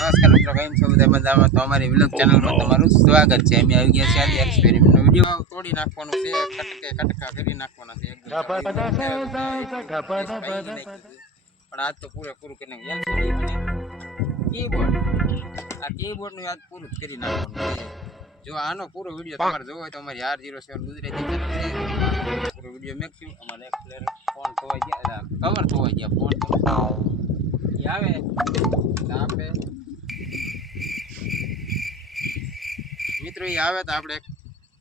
નમસ્કાર મિત્રો, કેમ છો બધા મજામાં? તો અમારી વ્લોગ ચેનલમાં તમારું સ્વાગત છે. અમે આવી ગયા છે આજે એક્સપેરિમેન્ટનો વિડીયો તોડી નાખવાનો છે, કટકા કરી નાખવાના છે એકદમ. પણ આજ તો પૂરેપૂરું કરીને એલસીડી અને કીબોર્ડ, આ કીબોર્ડનું આજ પૂરું જ કરી નાખવાનું છે. જો આનો પૂરો વિડીયો તમારે જોવો હોય તો અમારી R07 ગુજરાતી ચેનલ છે, પૂરો વિડીયો મેકશું. અમારે એક પ્લેયર ફોન ધોવાઈ ગયા, કવર ધોવાઈ ગયા, ફોન આવે તો આપણે મિત્રો એ આવે તો આપણે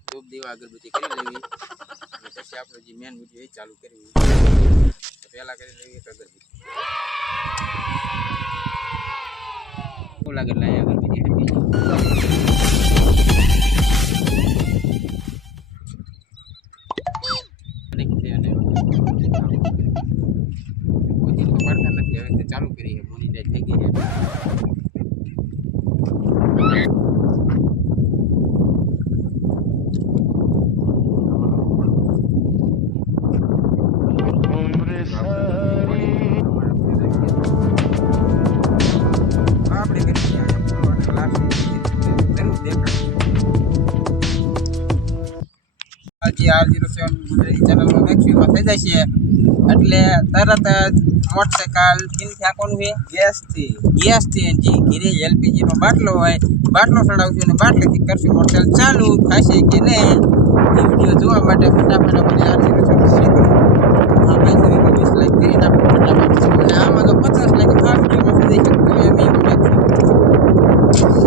ધૂપ દીવા અગરબત્તી કરી લેવી અને પછી આપણે જે મેન વિડીયો એ ચાલુ કરવી. તો પહેલાં કરી લેવી અગરબત્તી. શું લાગે એટલે અગરબત્તી હટી નથી. હવે ચાલુ કરી મોનિટાઈઝ થઈ ગઈ છે. R07 ગુજરાતી ચેનલમાં મેક્સિમમ થઈ જશે એટલે તરત મોટરસાઇકલ ફીનથી આપવાનું છે ગેસથી ઘીરે એલપીજીનો બાટલો હોય, બાટલો ચડાવશું અને બાટલેથી કરશું મોટરસાઇકલ ચાલુ થશે કે નહીં એ વિડીયો જોવા માટે ફટાફટ અમારી R07 લાઈક કરી નાખો ફટાફટ. અને આમાં તો 50 લાઈક આ વિડીયોમાં થઈ જશે